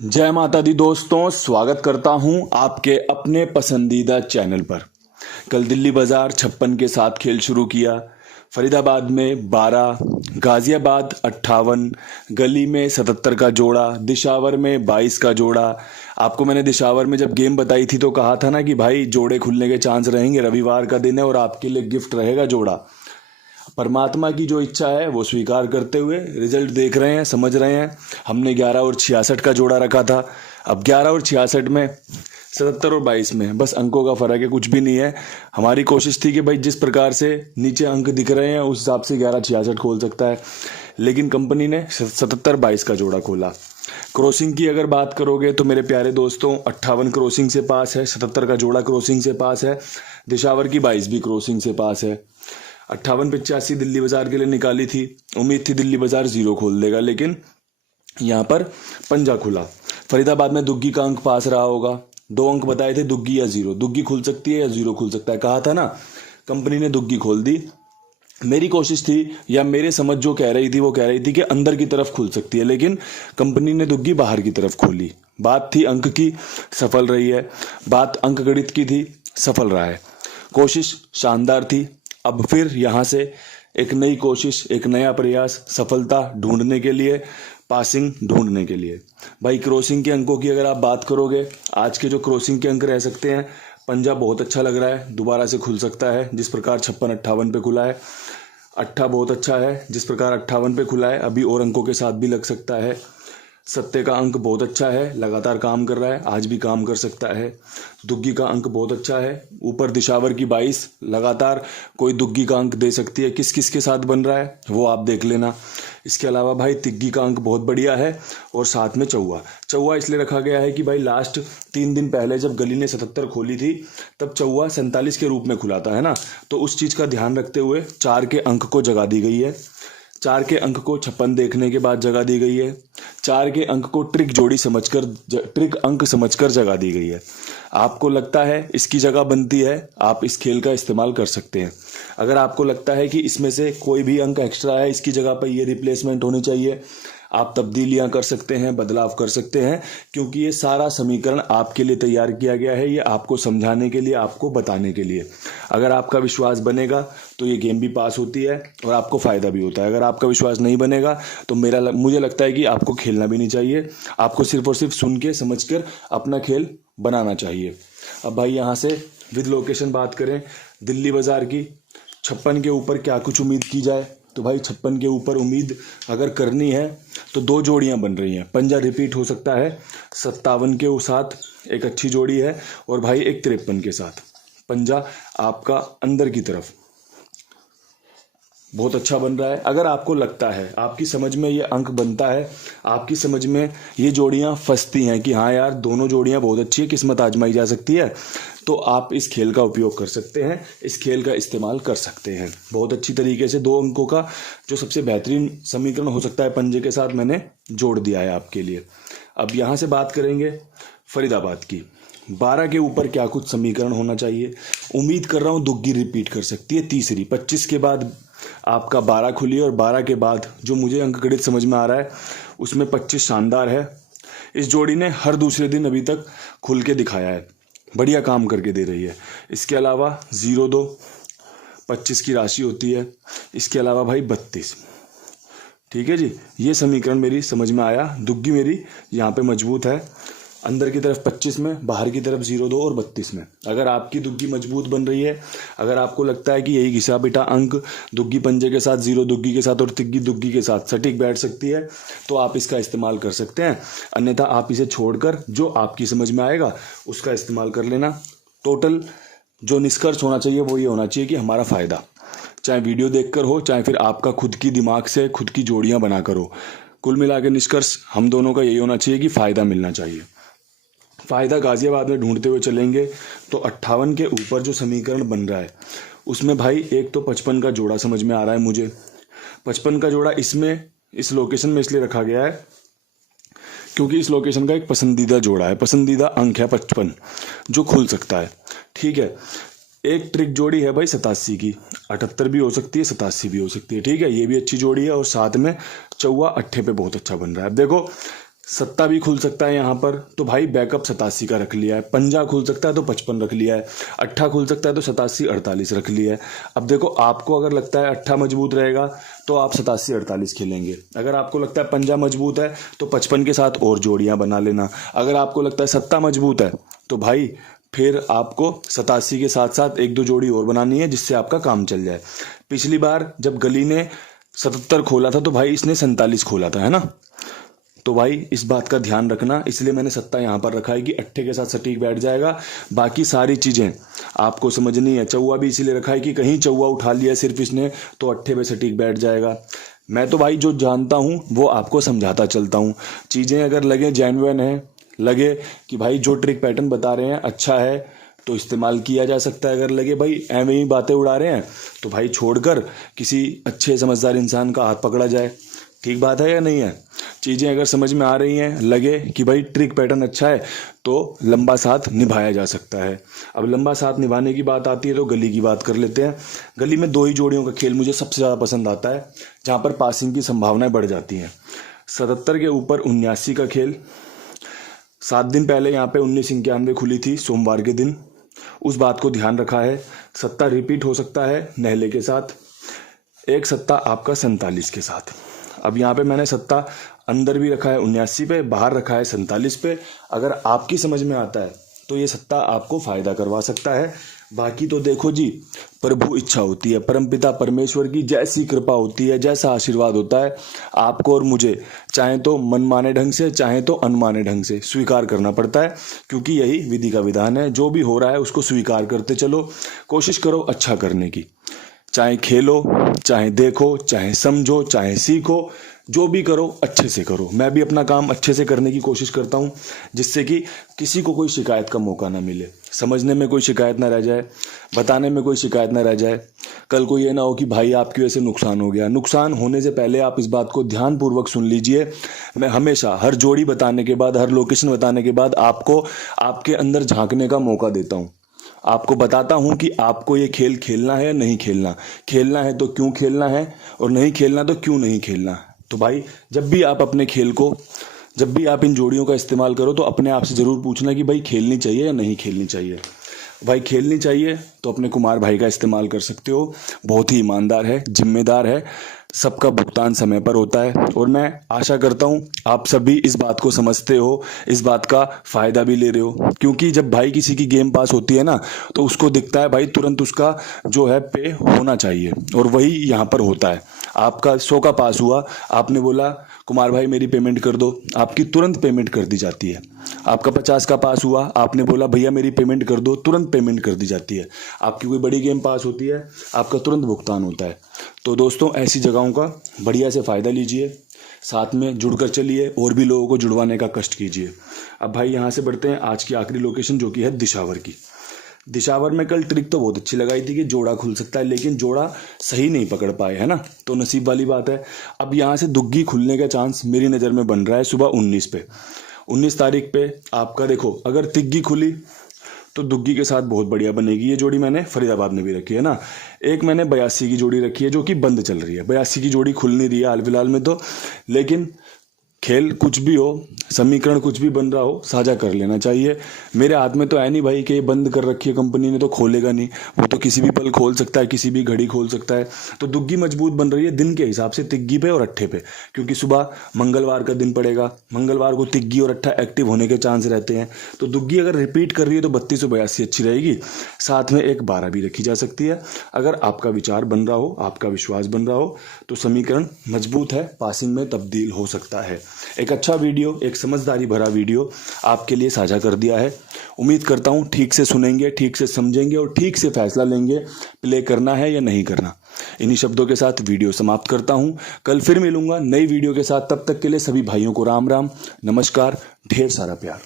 जय माता दी दोस्तों, स्वागत करता हूं आपके अपने पसंदीदा चैनल पर। कल दिल्ली बाजार 56 के साथ खेल शुरू किया। फरीदाबाद में 12, गाजियाबाद 58, गली में 77 का जोड़ा, दिशावर में 22 का जोड़ा। आपको मैंने दिशावर में जब गेम बताई थी तो कहा था ना कि भाई जोड़े खुलने के चांस रहेंगे, रविवार का दिन है और आपके लिए गिफ्ट रहेगा जोड़ा। परमात्मा की जो इच्छा है वो स्वीकार करते हुए रिजल्ट देख रहे हैं, समझ रहे हैं। हमने 11 और 66 का जोड़ा रखा था। अब 11 और 66 में, 77 और 22 में बस अंकों का फर्क है, कुछ भी नहीं है। हमारी कोशिश थी कि भाई जिस प्रकार से नीचे अंक दिख रहे हैं उस हिसाब से 11-66 खोल सकता है, लेकिन कंपनी ने 77-22 का जोड़ा खोला। क्रॉसिंग की अगर बात करोगे तो मेरे प्यारे दोस्तों 58 क्रॉसिंग से पास है, 77 का जोड़ा क्रॉसिंग से पास है, दिशावर की 22 भी क्रॉसिंग से पास है। 58-85 दिल्ली बाजार के लिए निकाली थी, उम्मीद थी दिल्ली बाजार 0 खोल देगा, लेकिन यहाँ पर पंजा खुला। फरीदाबाद में दुग्गी का अंक पास रहा होगा, 2 अंक बताए थे, दुग्गी या 0। दुग्गी खुल सकती है या 0 खुल सकता है, कहा था ना। कंपनी ने दुग्गी खोल दी। मेरी कोशिश थी या मेरे समझ जो कह रही थी वो कह रही थी कि अंदर की तरफ खुल सकती है, लेकिन कंपनी ने दुग्गी बाहर की तरफ खोली। बात थी अंक की, सफल रही है। बात अंक गणित की थी, सफल रहा है। कोशिश शानदार थी। अब फिर यहाँ से एक नई कोशिश, एक नया प्रयास, सफलता ढूंढने के लिए, पासिंग ढूंढने के लिए। भाई क्रॉसिंग के अंकों की अगर आप बात करोगे, आज के जो क्रॉसिंग के अंक रह सकते हैं, पंजा बहुत अच्छा लग रहा है, दोबारा से खुल सकता है जिस प्रकार 56-58 पे खुला है। अट्ठा बहुत अच्छा है, जिस प्रकार 58 पे खुला है अभी और अंकों के साथ भी लग सकता है। सत्ते का अंक बहुत अच्छा है, लगातार काम कर रहा है, आज भी काम कर सकता है। दुग्गी का अंक बहुत अच्छा है, ऊपर दिशावर की 22 लगातार कोई दुग्गी का अंक दे सकती है। किस किस के साथ बन रहा है वो आप देख लेना। इसके अलावा भाई तिग्गी का अंक बहुत बढ़िया है और साथ में चौवा। चौवा इसलिए रखा गया है कि भाई लास्ट 3 दिन पहले जब गली ने 77 खोली थी तब चौवा 47 के रूप में खुला था, है ना। तो उस चीज़ का ध्यान रखते हुए 4 के अंक को जगह दी गई है। 4 के अंक को 56 देखने के बाद जगह दी गई है। 4 के अंक को ट्रिक जोड़ी समझकर, ट्रिक अंक समझकर जगह दी गई है। आपको लगता है इसकी जगह बनती है, आप इस खेल का इस्तेमाल कर सकते हैं। अगर आपको लगता है कि इसमें से कोई भी अंक एक्स्ट्रा है, इसकी जगह पर ये रिप्लेसमेंट होनी चाहिए, आप तब्दीलियां कर सकते हैं, बदलाव कर सकते हैं, क्योंकि ये सारा समीकरण आपके लिए तैयार किया गया है। ये आपको समझाने के लिए, आपको बताने के लिए। अगर आपका विश्वास बनेगा तो ये गेम भी पास होती है और आपको फ़ायदा भी होता है। अगर आपका विश्वास नहीं बनेगा तो मुझे लगता है कि आपको खेलना भी नहीं चाहिए। आपको सिर्फ और सिर्फ सुन के समझ कर अपना खेल बनाना चाहिए। अब भाई यहाँ से विद लोकेशन बात करें दिल्ली बाजार की, 56 के ऊपर क्या कुछ उम्मीद की जाए, तो भाई 56 के ऊपर उम्मीद अगर करनी है तो 2 जोड़ियां बन रही हैं। पंजा रिपीट हो सकता है, 57 के साथ एक अच्छी जोड़ी है और भाई एक 53 के साथ। पंजा आपका अंदर की तरफ बहुत अच्छा बन रहा है। अगर आपको लगता है, आपकी समझ में ये अंक बनता है, आपकी समझ में ये जोड़ियां फंसती हैं कि हाँ यार दोनों जोड़ियां बहुत अच्छी है, किस्मत आजमाई जा सकती है, तो आप इस खेल का उपयोग कर सकते हैं, इस खेल का इस्तेमाल कर सकते हैं बहुत अच्छी तरीके से। 2 अंकों का जो सबसे बेहतरीन समीकरण हो सकता है पंजे के साथ मैंने जोड़ दिया है आपके लिए। अब यहाँ से बात करेंगे फरीदाबाद की। 12 के ऊपर क्या कुछ समीकरण होना चाहिए। उम्मीद कर रहा हूँ दुग्गी रिपीट कर सकती है, तीसरी। 25 के बाद आपका 12 खुली और 12 के बाद जो मुझे अंक गणित समझ में आ रहा है उसमें 25 शानदार है। इस जोड़ी ने हर दूसरे दिन अभी तक खुल के दिखाया है, बढ़िया काम करके दे रही है। इसके अलावा 0-2 25 की राशि होती है। इसके अलावा भाई 32। ठीक है जी, ये समीकरण मेरी समझ में आया। दुग्गी मेरी यहाँ पे मजबूत है, अंदर की तरफ 25 में, बाहर की तरफ 0-2 और 32 में। अगर आपकी दुग्गी मजबूत बन रही है, अगर आपको लगता है कि यही घिसा पिटा अंक दुग्गी पंजे के साथ, 0 दुग्गी के साथ और तिग्गी दुग्गी के साथ सटीक बैठ सकती है, तो आप इसका इस्तेमाल कर सकते हैं। अन्यथा आप इसे छोड़कर जो आपकी समझ में आएगा उसका इस्तेमाल कर लेना। टोटल जो निष्कर्ष होना चाहिए वो ये होना चाहिए कि हमारा फ़ायदा, चाहे वीडियो देखकर हो, चाहे फिर आपका खुद की दिमाग से खुद की जोड़ियाँ बनाकर हो, कुल मिला के निष्कर्ष हम दोनों का यही होना चाहिए कि फ़ायदा मिलना चाहिए। फ़ायदा गाजियाबाद में ढूंढते हुए चलेंगे तो 58 के ऊपर जो समीकरण बन रहा है उसमें भाई एक तो 55 का जोड़ा समझ में आ रहा है मुझे। 55 का जोड़ा इसमें, इस लोकेशन में इसलिए रखा गया है क्योंकि इस लोकेशन का एक पसंदीदा जोड़ा है, पसंदीदा अंक है 55 जो खुल सकता है। ठीक है, एक ट्रिक जोड़ी है भाई 87 की, 78 भी हो सकती है, 87 भी हो सकती है। ठीक है, ये भी अच्छी जोड़ी है और साथ में चौवा अट्ठे पे बहुत अच्छा बन रहा है। अब देखो सत्ता भी खुल सकता है यहाँ पर, तो भाई बैकअप 87 का रख लिया है। पंजा खुल सकता है तो 55 रख लिया है। अट्ठा खुल सकता है तो 87 48 रख लिया है। अब देखो, आपको अगर लगता है अट्ठा मजबूत रहेगा तो आप 87 48 खेलेंगे। अगर आपको लगता है पंजा मजबूत है तो 55 के साथ और जोड़ियां बना लेना। अगर आपको लगता है सत्ता मजबूत है तो भाई फिर आपको 87 के साथ साथ एक दो जोड़ी और बनानी है, जिससे आपका काम चल जाए। पिछली बार जब गली ने 77 खोला था तो भाई इसने 47 खोला था, है ना। तो भाई इस बात का ध्यान रखना, इसलिए मैंने सत्ता यहाँ पर रखा है कि अट्ठे के साथ सटीक बैठ जाएगा। बाकी सारी चीज़ें आपको समझनी है। चौवा भी इसीलिए रखा है कि कहीं चौवा उठा लिया सिर्फ इसने तो अट्ठे पे सटीक बैठ जाएगा। मैं तो भाई जो जानता हूँ वो आपको समझाता चलता हूँ। चीज़ें अगर लगे जेन्युइन है, लगे कि भाई जो ट्रिक पैटर्न बता रहे हैं अच्छा है तो इस्तेमाल किया जा सकता है। अगर लगे भाई एवं ही बातें उड़ा रहे हैं तो भाई छोड़कर किसी अच्छे समझदार इंसान का हाथ पकड़ा जाए। ठीक बात है या नहीं है। चीज़ें अगर समझ में आ रही हैं, लगे कि भाई ट्रिक पैटर्न अच्छा है तो लंबा साथ निभाया जा सकता है। अब लंबा साथ निभाने की बात आती है तो गली की बात कर लेते हैं। गली में दो ही जोड़ियों का खेल मुझे सबसे ज़्यादा पसंद आता है, जहाँ पर पासिंग की संभावनाएं बढ़ जाती हैं। 77 के ऊपर 79 का खेल। 7 दिन पहले यहाँ पे 1991 खुली थी सोमवार के दिन, उस बात को ध्यान रखा है। सत्ता रिपीट हो सकता है नहले के साथ, एक सत्ता आपका 47 के साथ। अब यहाँ पे मैंने सत्ता अंदर भी रखा है 79 पे, बाहर रखा है 47 पे। अगर आपकी समझ में आता है तो ये सत्ता आपको फायदा करवा सकता है। बाकी तो देखो जी, प्रभु इच्छा होती है, परमपिता परमेश्वर की जैसी कृपा होती है, जैसा आशीर्वाद होता है आपको और मुझे, चाहे तो मनमाने ढंग से चाहे तो अनमाने ढंग से स्वीकार करना पड़ता है, क्योंकि यही विधि का विधान है। जो भी हो रहा है उसको स्वीकार करते चलो, कोशिश करो अच्छा करने की। चाहे खेलो, चाहे देखो, चाहे समझो, चाहे सीखो, जो भी करो अच्छे से करो। मैं भी अपना काम अच्छे से करने की कोशिश करता हूँ, जिससे कि किसी को कोई शिकायत का मौका ना मिले, समझने में कोई शिकायत ना रह जाए, बताने में कोई शिकायत ना रह जाए। कल को ये ना हो कि भाई आपकी वजह से नुकसान हो गया। नुकसान होने से पहले आप इस बात को ध्यानपूर्वक सुन लीजिए। मैं हमेशा हर जोड़ी बताने के बाद, हर लोकेशन बताने के बाद आपको आपके अंदर झांकने का मौका देता हूँ। आपको बताता हूं कि आपको ये खेल खेलना है या नहीं खेलना, खेलना है तो क्यों खेलना है, और नहीं खेलना तो क्यों नहीं खेलना। तो भाई जब भी आप अपने खेल को, जब भी आप इन जोड़ियों का इस्तेमाल करो तो अपने आप से ज़रूर पूछना कि भाई खेलनी चाहिए या नहीं खेलनी चाहिए। भाई खेलनी चाहिए तो अपने कुमार भाई का इस्तेमाल कर सकते हो, बहुत ही ईमानदार है, जिम्मेदार है, सबका भुगतान समय पर होता है। और मैं आशा करता हूँ आप सभी इस बात को समझते हो, इस बात का फ़ायदा भी ले रहे हो, क्योंकि जब भाई किसी की गेम पास होती है ना तो उसको दिखता है भाई तुरंत उसका जो है पे होना चाहिए, और वही यहाँ पर होता है। आपका 100 का पास हुआ, आपने बोला कुमार भाई मेरी पेमेंट कर दो, आपकी तुरंत पेमेंट कर दी जाती है। आपका 50 का पास हुआ, आपने बोला भैया मेरी पेमेंट कर दो, तुरंत पेमेंट कर दी जाती है। आपकी कोई बड़ी गेम पास होती है, आपका तुरंत भुगतान होता है। तो दोस्तों ऐसी जगहों का बढ़िया से फ़ायदा लीजिए, साथ में जुड़कर चलिए और भी लोगों को जुड़वाने का कष्ट कीजिए। अब भाई यहाँ से बढ़ते हैं आज की आखिरी लोकेशन, जो कि है दिशावर की। दिशावर में कल ट्रिक तो बहुत अच्छी लगाई थी कि जोड़ा खुल सकता है, लेकिन जोड़ा सही नहीं पकड़ पाए, है ना, तो नसीब वाली बात है। अब यहाँ से दुग्गी खुलने का चांस मेरी नज़र में बन रहा है सुबह 19 पे, 19 तारीख पे आपका। देखो अगर तिग्गी खुली तो दुग्गी के साथ बहुत बढ़िया बनेगी। ये जोड़ी मैंने फरीदाबाद में भी रखी है ना। एक मैंने 82 की जोड़ी रखी है जो कि बंद चल रही है। 82 की जोड़ी खुल नहीं रही है हाल फिलहाल में तो, लेकिन खेल कुछ भी हो, समीकरण कुछ भी बन रहा हो, साझा कर लेना चाहिए। मेरे हाथ में तो है नहीं भाई कि ये बंद कर रखी है कंपनी ने तो खोलेगा नहीं, वो तो किसी भी पल खोल सकता है, किसी भी घड़ी खोल सकता है। तो दुग्गी मजबूत बन रही है दिन के हिसाब से, तिग्गी पे और अट्ठे पे, क्योंकि सुबह मंगलवार का दिन पड़ेगा, मंगलवार को तिग्गी और अट्ठा एक्टिव होने के चांस रहते हैं। तो दुग्गी अगर रिपीट कर रही है तो 32 और 82 अच्छी रहेगी, साथ में एक 12 भी रखी जा सकती है। अगर आपका विचार बन रहा हो, आपका विश्वास बन रहा हो तो समीकरण मजबूत है, पासिंग में तब्दील हो सकता है। एक अच्छा वीडियो, एक समझदारी भरा वीडियो आपके लिए साझा कर दिया है। उम्मीद करता हूँ ठीक से सुनेंगे, ठीक से समझेंगे और ठीक से फैसला लेंगे प्ले करना है या नहीं करना। इन्हीं शब्दों के साथ वीडियो समाप्त करता हूँ। कल फिर मिलूंगा नई वीडियो के साथ, तब तक के लिए सभी भाइयों को राम राम, नमस्कार, ढेर सारा प्यार।